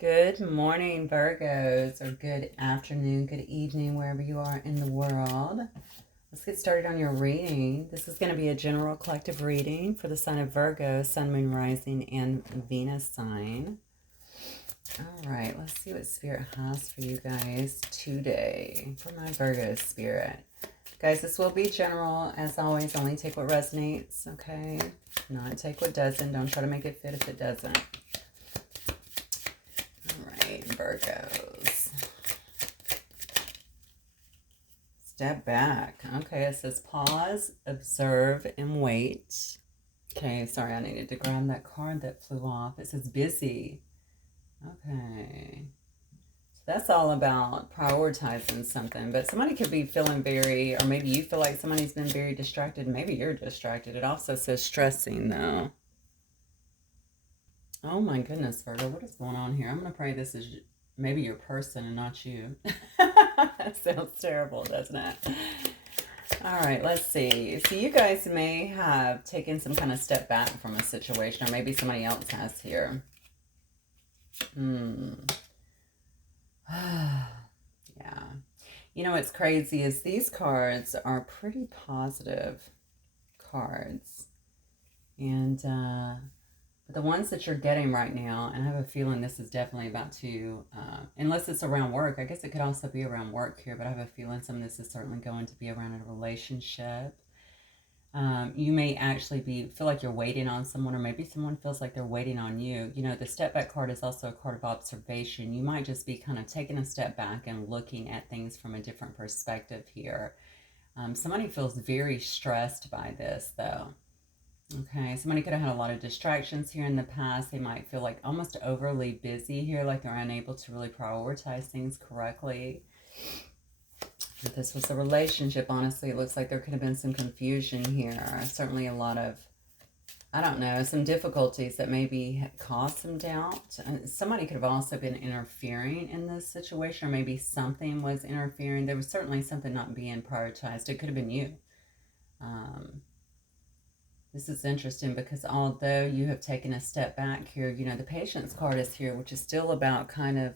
Good morning, Virgos, or good afternoon, good evening, wherever you are in the world. Let's get started on your reading. This is going to be a general collective reading for the sign of Virgo, Sun, Moon, Rising, and Venus sign. All right, let's see what Spirit has for you guys today for my Virgo Spirit. Guys, this will be general. As always, only take what resonates, okay? Not take what doesn't. Don't try to make it fit if it doesn't. Virgos. Step back. Okay, it says pause, observe, and wait. Okay, sorry, I needed to grab that card that flew off. It says busy. Okay. So that's all about prioritizing something. But somebody could be feeling very, or maybe you feel like somebody's been very distracted. Maybe you're distracted. It also says stressing, though. Oh my goodness, Virgo, what is going on here? I'm going to pray this is maybe your person and not you. That sounds terrible, doesn't it? All right, let's see. So you guys may have taken some kind of step back from a situation, or maybe somebody else has here. Yeah. You know what's crazy is these cards are pretty positive cards. And but the ones that you're getting right now, and I have a feeling this is definitely about to, unless it's around work, I guess it could also be around work here, but I have a feeling some of this is certainly going to be around a relationship. You may actually feel like you're waiting on someone, or maybe someone feels like they're waiting on you. You know, the step back card is also a card of observation. You might just be kind of taking a step back and looking at things from a different perspective here. Somebody feels very stressed by this, though. Okay, somebody could have had a lot of distractions here in the past. They might feel like almost overly busy here, like they're unable to really prioritize things correctly. If this was a relationship, honestly, it looks like there could have been some confusion here. Certainly a lot of, I don't know, some difficulties that maybe caused some doubt. Somebody could have also been interfering in this situation, or maybe something was interfering. There was certainly something not being prioritized. It could have been you. This is interesting because although you have taken a step back here, you know, the patience card is here, which is still about kind of,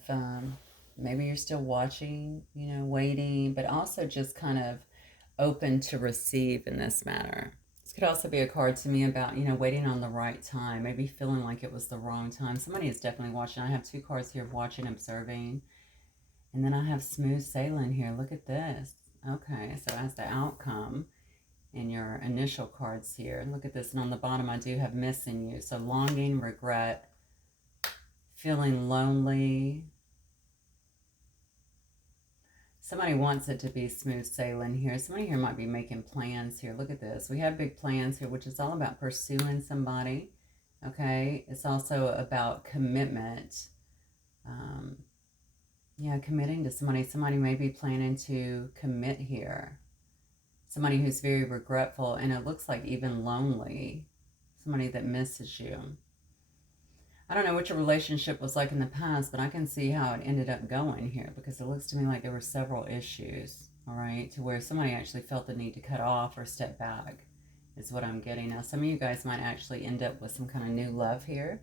maybe you're still watching, you know, waiting, but also just kind of open to receive in this matter. This could also be a card to me about, you know, waiting on the right time, maybe feeling like it was the wrong time. Somebody is definitely watching. I have two cards here of watching, observing, and then I have smooth sailing here. Look at this. Okay, so as the outcome, in your initial cards here. Look at this. And on the bottom, I do have missing you. So longing, regret, feeling lonely. Somebody wants it to be smooth sailing here. Somebody here might be making plans here. Look at this. We have big plans here, which is all about pursuing somebody. Okay. It's also about commitment. Yeah, committing to somebody. Somebody may be planning to commit here. Somebody who's very regretful, and it looks like even lonely. Somebody that misses you. I don't know what your relationship was like in the past, but I can see how it ended up going here, because it looks to me like there were several issues, all right, to where somebody actually felt the need to cut off or step back is what I'm getting. Now, some of you guys might actually end up with some kind of new love here,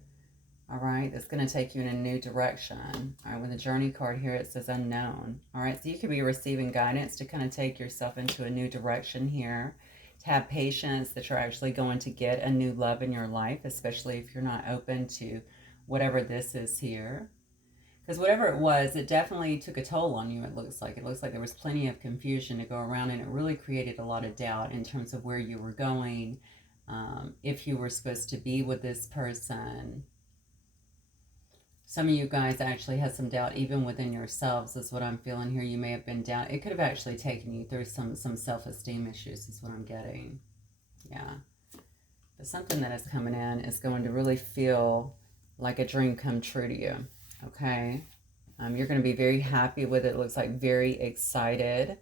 all right, that's going to take you in a new direction. All right, with the journey card here, it says unknown. All right, so you could be receiving guidance to kind of take yourself into a new direction here, to have patience that you're actually going to get a new love in your life, especially if you're not open to whatever this is here. Because whatever it was, it definitely took a toll on you, it looks like. It looks like there was plenty of confusion to go around, and it really created a lot of doubt in terms of where you were going, if you were supposed to be with this person. Some of you guys actually had some doubt even within yourselves, is what I'm feeling here. You may have been down. It could have actually taken you through some self-esteem issues is what I'm getting. Yeah. But something that is coming in is going to really feel like a dream come true to you. Okay. You're going to be very happy with it. It looks like very excited.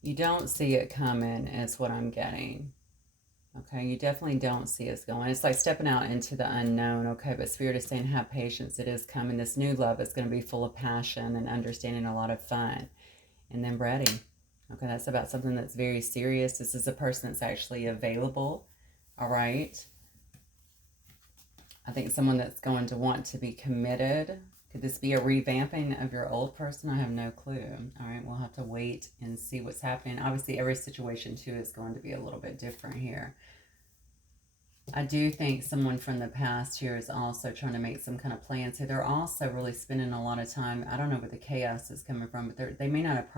You don't see it coming is what I'm getting. Okay, you definitely don't see us going. It's like stepping out into the unknown, okay? But Spirit is saying have patience. It is coming. This new love is going to be full of passion and understanding, a lot of fun. And then ready. Okay, that's about something that's very serious. This is a person that's actually available, all right? I think someone that's going to want to be committed. Could this be a revamping of your old person? I have no clue. All right, we'll have to wait and see what's happening. Obviously, every situation, too, is going to be a little bit different here. I do think someone from the past here is also trying to make some kind of plan. So they're also really spending a lot of time. I don't know where the chaos is coming from, but they may not have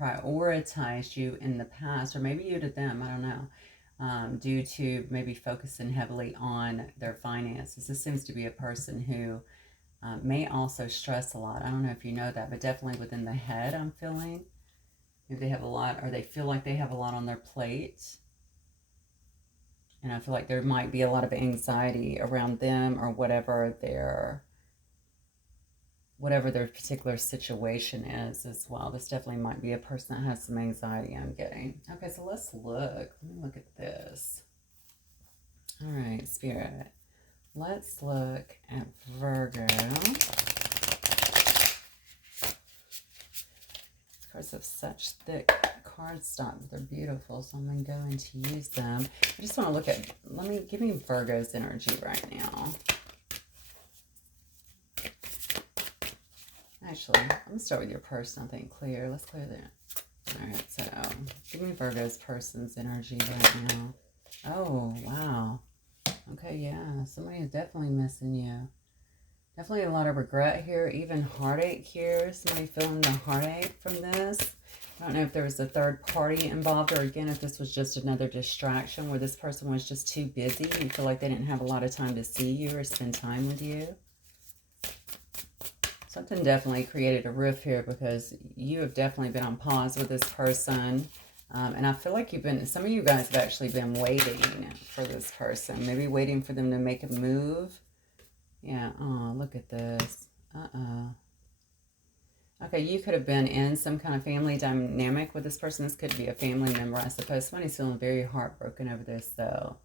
prioritized you in the past, or maybe you to them. I don't know. Due to maybe focusing heavily on their finances. This seems to be a person who may also stress a lot. I don't know if you know that, but definitely within the head, I'm feeling. Maybe they have a lot, or they feel like they have a lot on their plate. And I feel like there might be a lot of anxiety around them, or whatever their particular situation is as well. This definitely might be a person that has some anxiety, I'm getting. Okay, so let's look. Let me look at this. All right, Spirit. Let's look at Virgo. Cards have such thick cardstock, but they're beautiful, so I'm going to use them. I just want to look at, give me Virgo's energy right now. Actually, I'm going to start with your person, I think. Clear. Let's clear that. All right, so give me Virgo's person's energy right now. Oh, wow. Okay, yeah. Somebody is definitely missing you. Definitely a lot of regret here, even heartache here. Somebody feeling the heartache from this. I don't know if there was a third party involved, or again, if this was just another distraction where this person was just too busy and feel like they didn't have a lot of time to see you or spend time with you. Something definitely created a rift here because you have definitely been on pause with this person. And I feel like some of you guys have actually been waiting for this person. Maybe waiting for them to make a move. Yeah, oh, look at this. Okay, you could have been in some kind of family dynamic with this person. This could be a family member, I suppose. Somebody's feeling very heartbroken over this, though.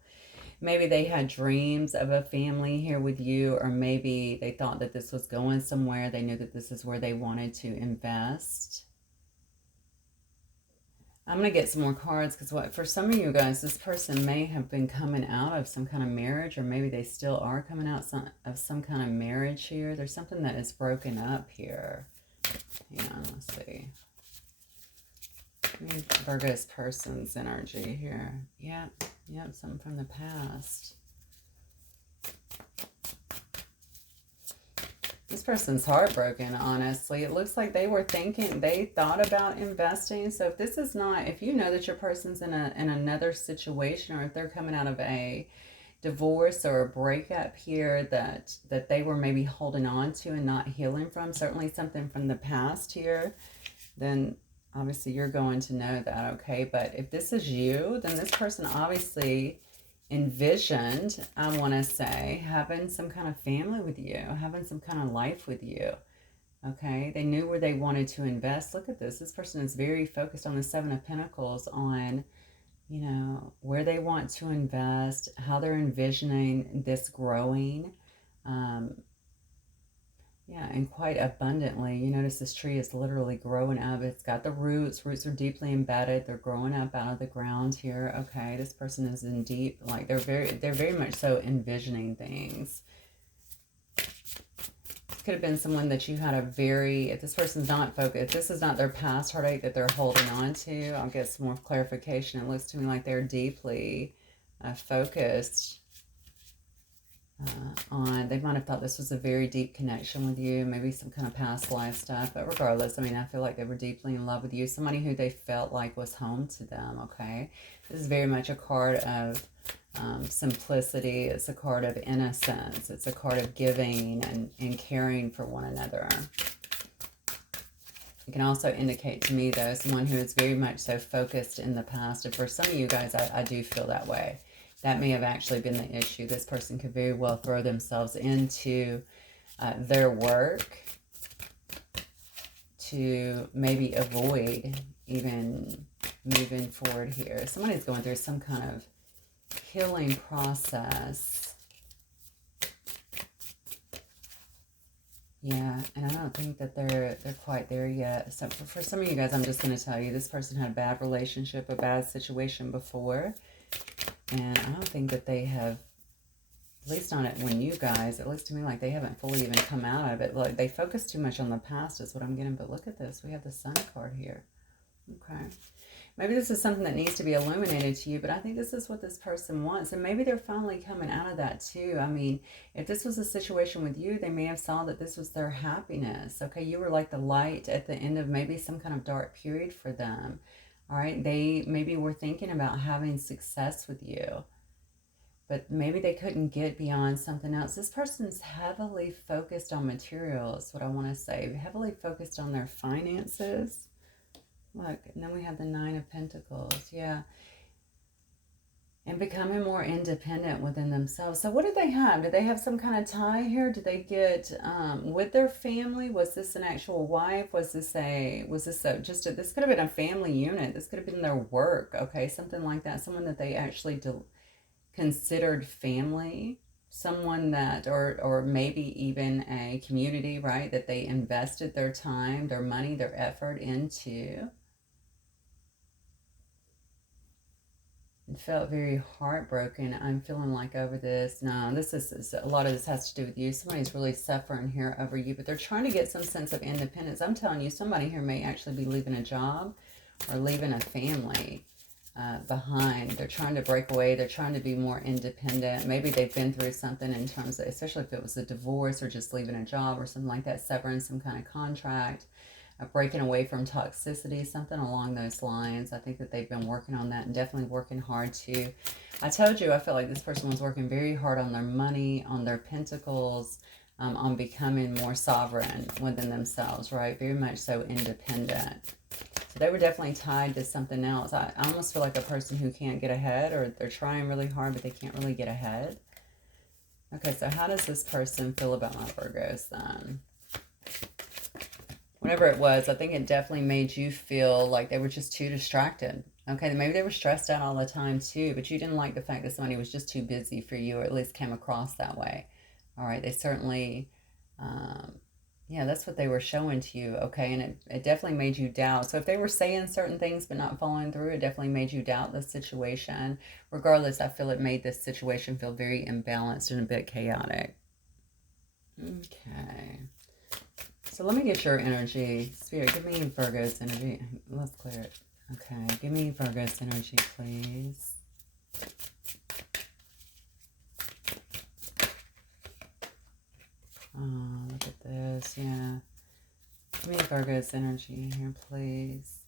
Maybe they had dreams of a family here with you, or maybe they thought that this was going somewhere. They knew that this is where they wanted to invest. I'm going to get some more cards because for some of you guys, this person may have been coming out of some kind of marriage, or maybe they still are coming out of some kind of marriage here. There's something that is broken up here. Hang on, let's see. Virgo's person's energy here. Yep, something from the past. This person's heartbroken, honestly. It looks like they thought about investing. So if this is not, if you know that your person's in another situation, or if they're coming out of a divorce or a breakup here that they were maybe holding on to and not healing from, certainly something from the past here, then obviously you're going to know that, okay? But if this is you, then this person obviously envisioned, I want to say, having some kind of family with you, having some kind of life with you, okay? They knew where they wanted to invest. Look at this. This person is very focused on the Seven of Pentacles, on, you know, where they want to invest, how they're envisioning this growing. Yeah, and quite abundantly. You notice this tree is literally growing up. It's got the roots. Roots are deeply embedded. They're growing up out of the ground here. Okay, this person is in deep, like they're very much so envisioning things. Could have been someone that you had if this person's not focused, if this is not their past heartache that they're holding on to, I'll get some more clarification. It looks to me like they're deeply focused they might have thought this was a very deep connection with you, maybe some kind of past life stuff, but regardless, I mean, I feel like they were deeply in love with you, somebody who they felt like was home to them, okay? This is very much a card of simplicity. It's a card of innocence. It's a card of giving and caring for one another. It can also indicate to me, though, someone who is very much so focused in the past, and for some of you guys, I do feel that way. That may have actually been the issue. This person could very well throw themselves into their work to maybe avoid even moving forward here. Somebody's going through some kind of healing process. Yeah, and I don't think that they're quite there yet. So for some of you guys, I'm just going to tell you, this person had a bad relationship, a bad situation before. And I don't think that they have At least not when you guys, it looks to me like they haven't fully even come out of it. Like they focus too much on the past is what I'm getting. But look at this. We have the Sun card here. Okay. Maybe this is something that needs to be illuminated to you, but I think this is what this person wants. And maybe they're finally coming out of that too. I mean, if this was a situation with you, they may have saw that this was their happiness. Okay, you were like the light at the end of maybe some kind of dark period for them. All right, they maybe were thinking about having success with you, but maybe they couldn't get beyond something else. This person's heavily focused on materials, what I want to say, heavily focused on their finances. Look, and then we have the Nine of Pentacles, yeah. And becoming more independent within themselves. So what did they have? Did they have some kind of tie here? Did they get with their family? Was this an actual wife? Was this this could have been a family unit. This could have been their work, okay? Something like that. Someone that they actually considered family. Someone that, or maybe even a community, right? That they invested their time, their money, their effort into. Felt very heartbroken. I'm feeling like over this. No, this is a lot of this has to do with you. Somebody's really suffering here over you, but they're trying to get some sense of independence. I'm telling you, somebody here may actually be leaving a job or leaving a family behind. They're trying to break away. They're trying to be more independent. Maybe they've been through something in terms of, especially if it was a divorce or just leaving a job or something like that, severing some kind of contract. Breaking away from toxicity, something along those lines. I think that they've been working on that and definitely working hard too. I told you, I felt like this person was working very hard on their money, on their pentacles, on becoming more sovereign within themselves, right? Very much so independent. So they were definitely tied to something else. I almost feel like a person who can't get ahead, or they're trying really hard, but they can't really get ahead. Okay, so how does this person feel about my Virgos then? Whatever it was, I think it definitely made you feel like they were just too distracted. Okay, maybe they were stressed out all the time too, but you didn't like the fact that somebody was just too busy for you, or at least came across that way. All right, they certainly, yeah, that's what they were showing to you, okay? And it definitely made you doubt. So if they were saying certain things but not following through, it definitely made you doubt the situation. Regardless, I feel it made this situation feel very imbalanced and a bit chaotic. Okay. So let me get your energy. Spirit, give me Virgo's energy. Let's clear it. Okay, give me Virgo's energy, please. Oh, look at this. Yeah. Give me Virgo's energy here, please.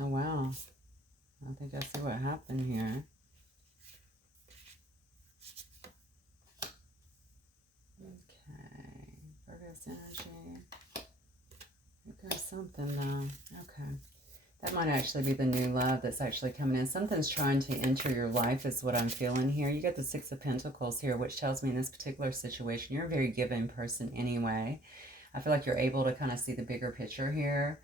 Oh, wow. I think I see what happened here. Okay. Virgo's energy. Here goes something, though. Okay. That might actually be the new love that's actually coming in. Something's trying to enter your life is what I'm feeling here. You got the Six of Pentacles here, which tells me in this particular situation, you're a very giving person anyway. I feel like you're able to kind of see the bigger picture here.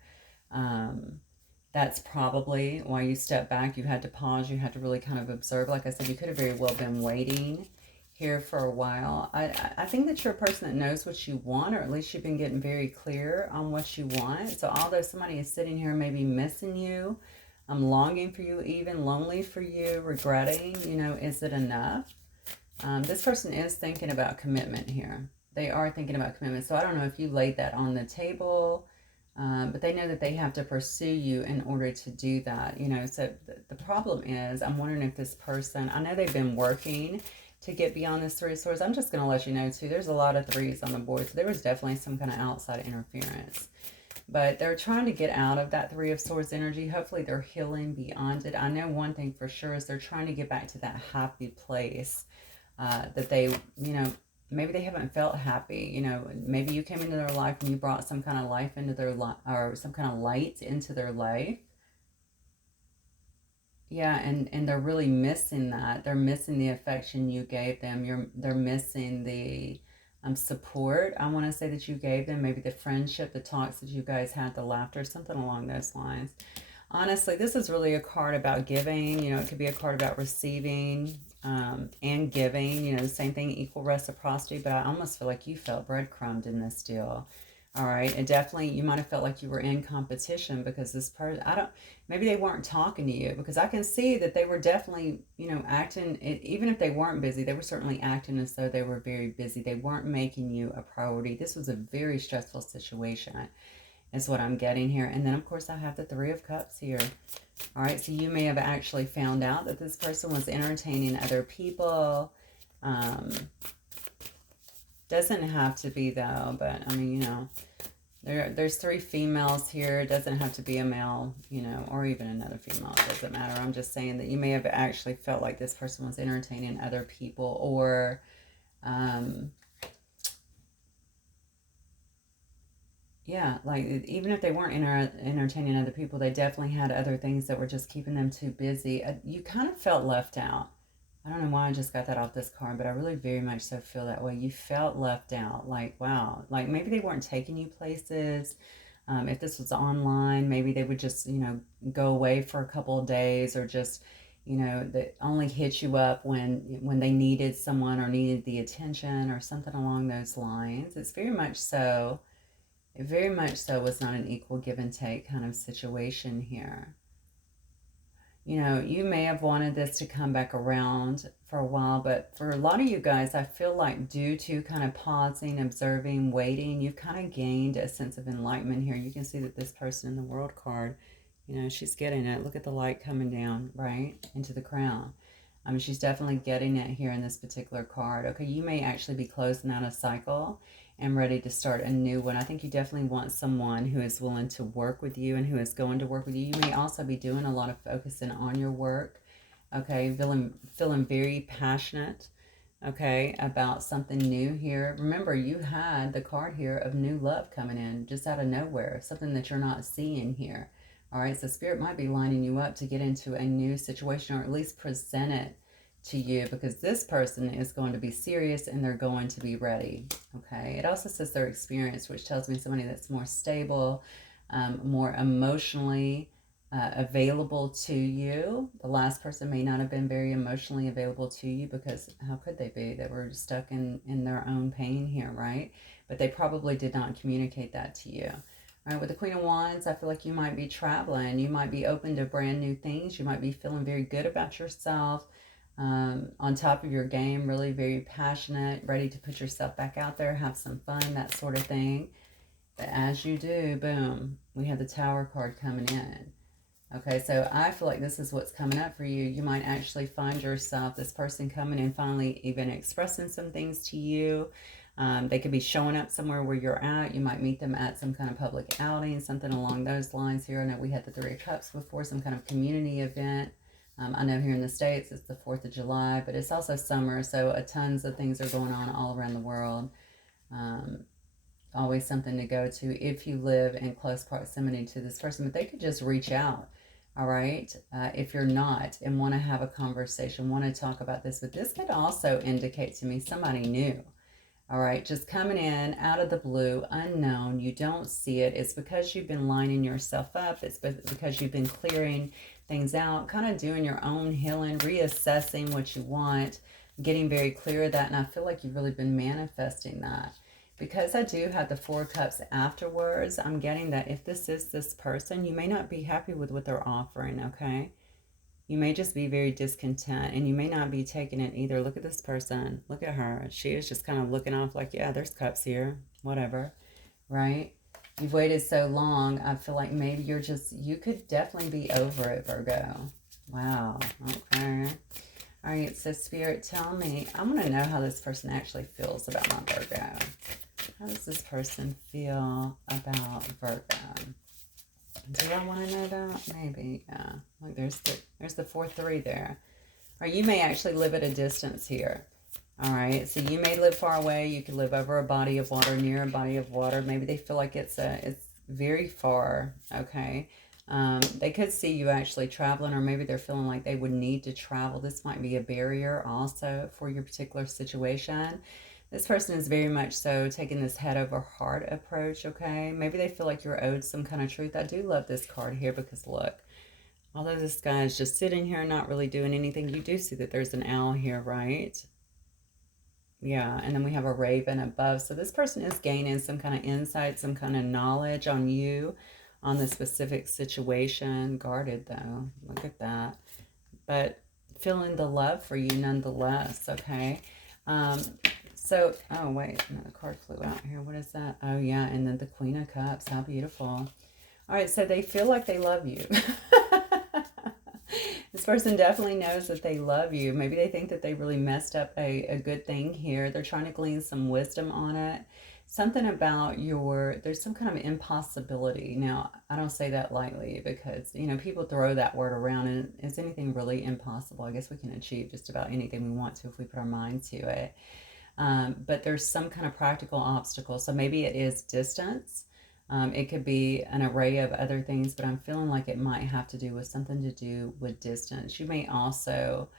That's probably why you step back. You had to pause. You had to really kind of observe. Like I said, you could have very well been waiting here for a while. I think that you're a person that knows what you want, or at least you've been getting very clear on what you want. So although somebody is sitting here maybe missing you, longing for you, even lonely for you, regretting, you know, is it enough? This person is thinking about commitment here. They are thinking about commitment. So I don't know if you laid that on the table, but they know that they have to pursue you in order to do that, you know. So the problem is, I'm wondering if this person, I know they've been working to get beyond this Three of Swords. I'm just going to let you know too, there's a lot of threes on the board, so there was definitely some kind of outside interference. But they're trying to get out of that Three of Swords energy. Hopefully they're healing beyond it. I know one thing for sure is they're trying to get back to that happy place that they, you know, maybe they haven't felt happy. You know, maybe you came into their life and you brought some kind of life into their life, or some kind of light into their life. Yeah, and they're really missing that. They're missing the affection you gave them. They're missing the support, I want to say, that you gave them. Maybe the friendship, the talks that you guys had, the laughter, something along those lines. Honestly, this is really a card about giving. You know, it could be a card about receiving and giving. You know, the same thing, equal reciprocity. But I almost feel like you felt breadcrumbed in this deal. All right. And definitely you might have felt like you were in competition because this person, maybe they weren't talking to you, because I can see that they were definitely, acting, even if they weren't busy, they were certainly acting as though they were very busy. They weren't making you a priority. This was a very stressful situation, is what I'm getting here. And then, of course, I have the Three of Cups here. All right. So you may have actually found out that this person was entertaining other people. Doesn't have to be, though, but I mean, there's three females here. It doesn't have to be a male, or even another female. It doesn't matter. I'm just saying that you may have actually felt like this person was entertaining other people, or yeah, like even if they weren't entertaining other people, they definitely had other things that were just keeping them too busy. You kind of felt left out. I don't know why I just got that off this card, but I really very much so feel that way. You felt left out. Like, wow. Like maybe they weren't taking you places. If this was online, maybe they would just, go away for a couple of days, or just, that only hit you up when they needed someone or needed the attention or something along those lines. It's very much so. It very much so was not an equal give and take kind of situation here. You may have wanted this to come back around for a while, but for a lot of you guys, I feel like due to kind of pausing, observing, waiting, you've kind of gained a sense of enlightenment here. You can see that this person in the World card, she's getting it. Look at the light coming down, right, into the crown. She's definitely getting it here in this particular card. Okay, you may actually be closing out a cycle and ready to start a new one. I think you definitely want someone who is willing to work with you and who is going to work with you. You may also be doing a lot of focusing on your work. Okay, feeling very passionate, okay, about something new here. Remember, you had the card here of new love coming in just out of nowhere, something that you're not seeing here. All right, so Spirit might be lining you up to get into a new situation, or at least present it to you, because this person is going to be serious and they're going to be ready. Okay, it also says they're experienced, which tells me somebody that's more stable, more emotionally available to you. The last person may not have been very emotionally available to you, because how could they be? They were stuck in their own pain here, right? But they probably did not communicate that to you. All right, with the Queen of Wands, I feel like you might be traveling. You might be open to brand new things. You might be feeling very good about yourself, on top of your game, really very passionate, ready to put yourself back out there, have some fun, that sort of thing. But as you do, boom, we have the Tower card coming in. Okay, so I feel like this is what's coming up for you. You might actually find yourself, this person coming in, finally even expressing some things to you. They could be showing up somewhere where you're at. You might meet them at some kind of public outing, something along those lines here. I know we had the Three of Cups before, some kind of community event. I know here in the States it's the 4th of July, but it's also summer, so tons of things are going on all around the world. Always something to go to if you live in close proximity to this person. But they could just reach out, all right, if you're not, and want to have a conversation, want to talk about this. But this could also indicate to me somebody new. All right, just coming in out of the blue, unknown, you don't see it. It's because you've been lining yourself up. It's because you've been clearing things out, kind of doing your own healing, reassessing what you want, getting very clear of that. And I feel like you've really been manifesting that. Because I do have the Four of Cups afterwards, I'm getting that if this is this person, you may not be happy with what they're offering, okay? You may just be very discontent, and you may not be taking it either. Look at this person. Look at her. She is just kind of looking off like, yeah, there's cups here, whatever, right? You've waited so long. I feel like maybe you could definitely be over it, Virgo. Wow. Okay. All right. So Spirit, tell me, I want to know how this person actually feels about my Virgo. How does this person feel about Virgo? Do I want to know that? Maybe, yeah. Like there's the 4-3 there. Or you may actually live at a distance here. All right, so you may live far away. You could live over a body of water, near a body of water. Maybe they feel like it's very far, okay? They could see you actually traveling, or maybe they're feeling like they would need to travel. This might be a barrier also for your particular situation. This person is very much so taking this head over heart approach, okay? Maybe they feel like you're owed some kind of truth. I do love this card here because look, although this guy is just sitting here not really doing anything, you do see that there's an owl here, right? Yeah, and then we have a raven above. So this person is gaining some kind of insight, some kind of knowledge on you, on the specific situation. Guarded though, look at that. But feeling the love for you nonetheless, okay? Um, so, oh wait, another card flew out here. What is that? Oh yeah, and then the Queen of Cups. How beautiful. All right, so they feel like they love you. This person definitely knows that they love you. Maybe they think that they really messed up a good thing here. They're trying to glean some wisdom on it. Something about there's some kind of impossibility. Now, I don't say that lightly because, people throw that word around, and is anything really impossible? I guess we can achieve just about anything we want to if we put our mind to it. But there's some kind of practical obstacle. So maybe it is distance. It could be an array of other things, but I'm feeling like it might have to do with something to do with distance. You may also,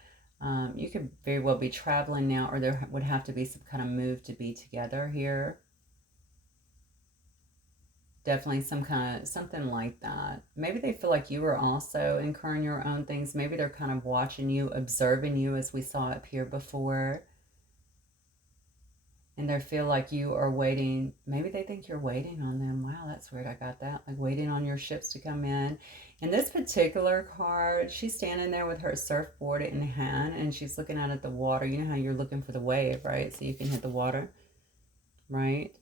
you could very well be traveling now, or there would have to be some kind of move to be together here. Definitely some kind of something like that. Maybe they feel like you are also incurring your own things. Maybe they're kind of watching you, observing you, as we saw up here before. And they feel like you are waiting. Maybe they think you're waiting on them. Wow, that's weird. I got that. Like waiting on your ships to come in. In this particular card, she's standing there with her surfboard in hand, and she's looking out at the water. You know how you're looking for the wave, right? So you can hit the water, right?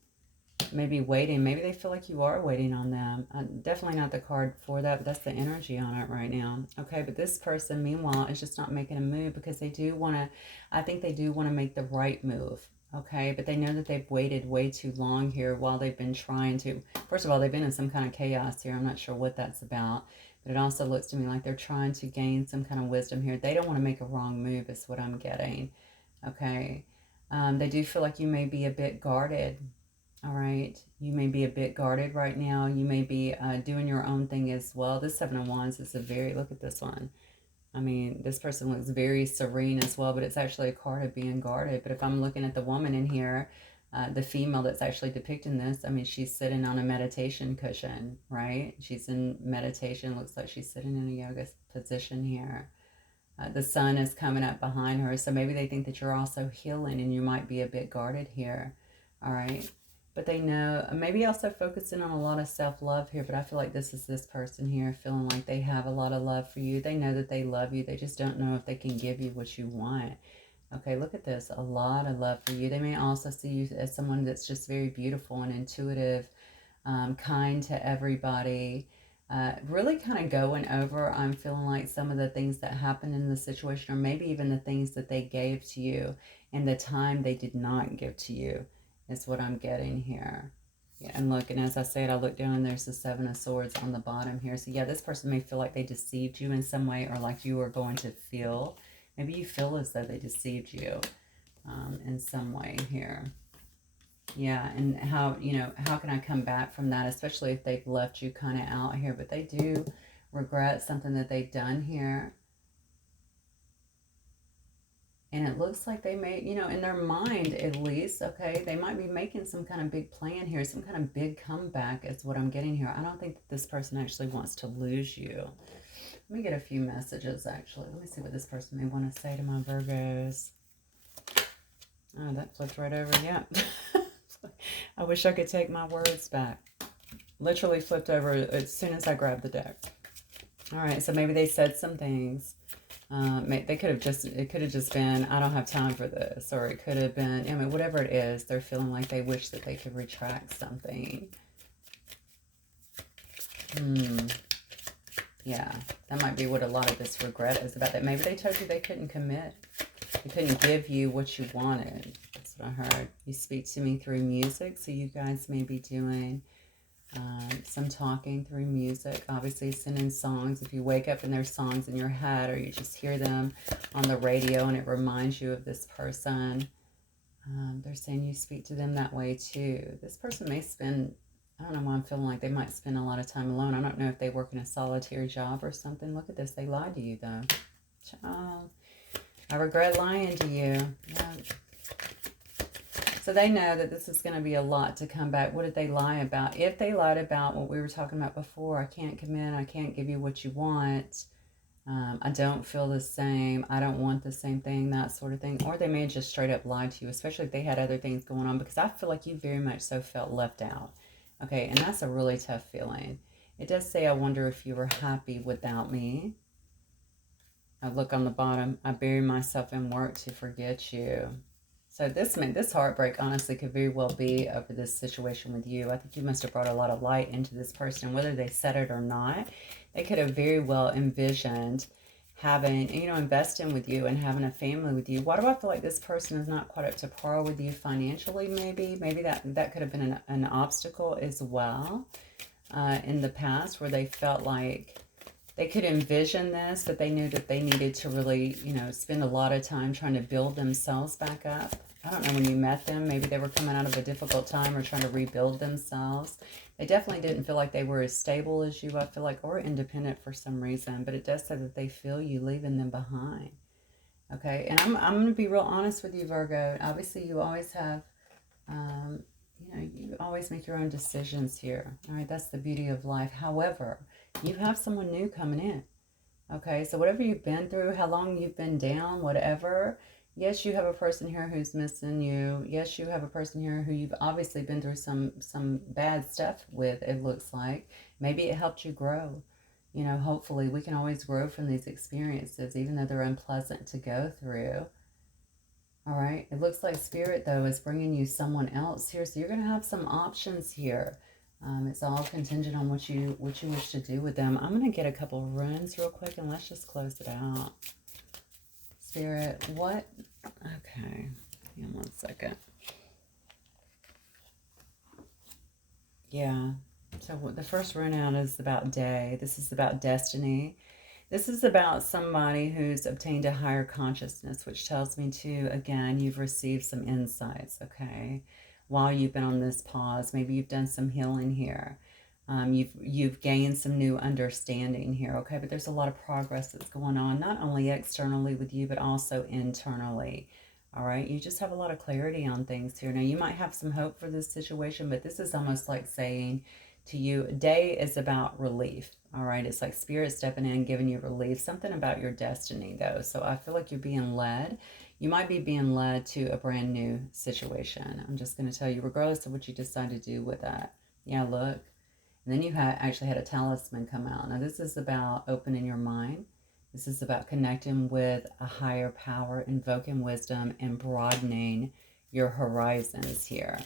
Maybe waiting. Maybe they feel like you are waiting on them. Definitely not the card for that, but that's the energy on it right now. Okay, but this person, meanwhile, is just not making a move because they do want to, I think they do want to make the right move. Okay, but they know that they've waited way too long here while they've been trying to. First of all, they've been in some kind of chaos here. I'm not sure what that's about, but it also looks to me like they're trying to gain some kind of wisdom here. They don't want to make a wrong move, is what I'm getting. Okay, they do feel like you may be a bit guarded. All right, you may be a bit guarded right now. You may be doing your own thing as well. This Seven of Wands is look at this one. I mean, this person looks very serene as well, but it's actually a card of being guarded. But if I'm looking at the woman in here, the female that's actually depicting this, I mean, she's sitting on a meditation cushion, right? She's in meditation. Looks like she's sitting in a yoga position here. The sun is coming up behind her. So maybe they think that you're also healing and you might be a bit guarded here. All right. But they know, maybe also focusing on a lot of self-love here, but I feel like this is this person here feeling like they have a lot of love for you. They know that they love you. They just don't know if they can give you what you want. Okay, look at this. A lot of love for you. They may also see you as someone that's just very beautiful and intuitive, kind to everybody. Really kind of going over, I'm feeling like some of the things that happened in the situation, or maybe even the things that they gave to you and the time they did not give to you, is what I'm getting here. Yeah, and look, and as I said, I look down and there's the Seven of Swords on the bottom here. So yeah, this person may feel like they deceived you in some way, or like you are going to feel. Maybe you feel as though they deceived you in some way here. Yeah, and how, how can I come back from that, especially if they've left you kind of out here, but they do regret something that they've done here. And it looks like they may, in their mind at least, okay, they might be making some kind of big plan here, some kind of big comeback is what I'm getting here. I don't think that this person actually wants to lose you. Let me get a few messages, actually. Let me see what this person may want to say to my Virgos. Oh, that flipped right over. Yeah. I wish I could take my words back. Literally flipped over as soon as I grabbed the deck. All right, so maybe they said some things. It could have just been, I don't have time for this, or it could have been, I mean, whatever it is, they're feeling like they wish that they could retract something. Yeah, that might be what a lot of this regret is about. That maybe they told you they couldn't commit. They couldn't give you what you wanted. That's what I heard. You speak to me through music, so you guys may be doing some talking through music. Obviously, sending songs. If you wake up and there's songs in your head, or you just hear them on the radio and it reminds you of this person, they're saying you speak to them that way too. This person may spend, I don't know why I'm feeling like they might spend a lot of time alone. I don't know if they work in a solitary job or something. Look at this. They lied to you, though. Child, I regret lying to you. Yeah. So they know that this is going to be a lot to come back. What did they lie about? If they lied about what we were talking about before, I can't come in, I can't give you what you want, I don't feel the same. I don't want the same thing, that sort of thing. Or they may just straight up lie to you, especially if they had other things going on, because I feel like you very much so felt left out. Okay, and that's a really tough feeling. It does say, I wonder if you were happy without me. I look on the bottom, I bury myself in work to forget you. So this heartbreak honestly could very well be over this situation with you. I think you must have brought a lot of light into this person, whether they said it or not. They could have very well envisioned having, investing with you and having a family with you. Why do I feel like this person is not quite up to par with you financially? Maybe that could have been an obstacle as well in the past, where they felt like they could envision this, but they knew that they needed to really, spend a lot of time trying to build themselves back up. I don't know when you met them, maybe they were coming out of a difficult time or trying to rebuild themselves. They definitely didn't feel like they were as stable as you, I feel like, or independent for some reason, but it does say that they feel you leaving them behind. Okay, and I'm going to be real honest with you, Virgo. Obviously, you always have, you always make your own decisions here. All right, that's the beauty of life. However, you have someone new coming in. Okay, so whatever you've been through, how long you've been down, whatever. Yes, you have a person here who's missing you. Yes, you have a person here who you've obviously been through some bad stuff with, it looks like. Maybe it helped you grow. Hopefully we can always grow from these experiences, even though they're unpleasant to go through. All right, it looks like Spirit, though, is bringing you someone else here. So you're going to have some options here. It's all contingent on what you wish to do with them. I'm going to get a couple runes real quick, and let's just close it out. Spirit, what? Okay, hang on 1 second. Yeah, so the first rune out is about day. This is about destiny. This is about somebody who's obtained a higher consciousness, which tells me too, again, you've received some insights, okay? While you've been on this pause, maybe you've done some healing here. You've gained some new understanding here, okay? But there's a lot of progress that's going on, not only externally with you, but also internally, all right? You just have a lot of clarity on things here. Now, you might have some hope for this situation, but this is almost like saying to you, day is about relief, all right? It's like Spirit stepping in, giving you relief, something about your destiny, though. So I feel like you're being led. You might be being led to a brand new situation. I'm just going to tell you, regardless of what you decide to do with that. Yeah, look. And then you actually had a talisman come out. Now, this is about opening your mind. This is about connecting with a higher power, invoking wisdom, and broadening your horizons here.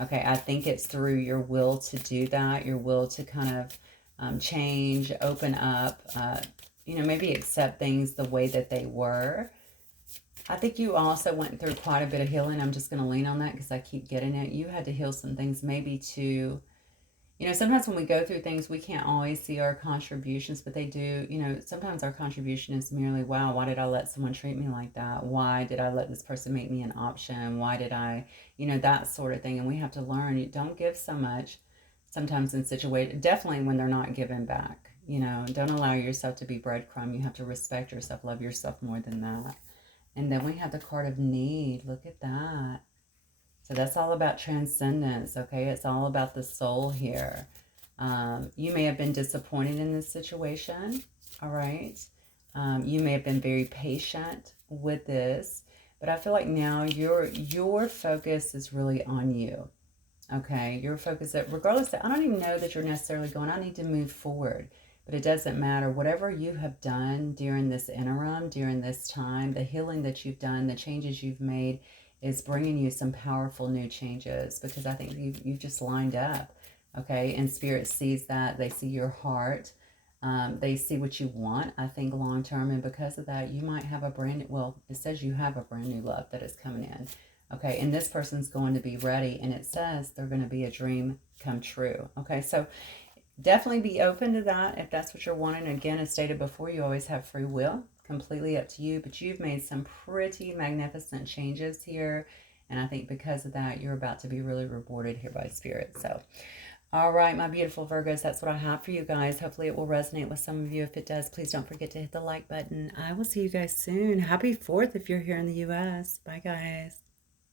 Okay, I think it's through your will to do that, your will to kind of change, open up, maybe accept things the way that they were. I think you also went through quite a bit of healing. I'm just going to lean on that because I keep getting it. You had to heal some things maybe to, sometimes when we go through things, we can't always see our contributions, but they do, sometimes our contribution is merely, wow, why did I let someone treat me like that? Why did I let this person make me an option? Why did I, that sort of thing. And we have to learn, you don't give so much sometimes in situations, definitely when they're not given back, don't allow yourself to be breadcrumb. You have to respect yourself, love yourself more than that. And then we have the card of need. Look at that. So that's all about transcendence, okay? It's all about the soul here. You may have been disappointed in this situation, all right? You may have been very patient with this, but I feel like now your focus is really on you, okay? Your focus, regardless, I don't even know that you're necessarily going, I need to move forward. But it doesn't matter. Whatever you have done during this interim, during this time, the healing that you've done, the changes you've made is bringing you some powerful new changes, because I think you've just lined up, okay? And Spirit sees that. They see your heart. They see what you want, I think, long term. And because of that, you might have a it says you have a brand new love that is coming in, okay? And this person's going to be ready. And it says they're going to be a dream come true, okay? So definitely be open to that if that's what you're wanting. Again, as stated before, you always have free will. Completely up to you. But you've made some pretty magnificent changes here. And I think because of that, you're about to be really rewarded here by Spirit. So, all right, my beautiful Virgos, that's what I have for you guys. Hopefully it will resonate with some of you. If it does, please don't forget to hit the like button. I will see you guys soon. Happy 4th if you're here in the U.S. Bye, guys.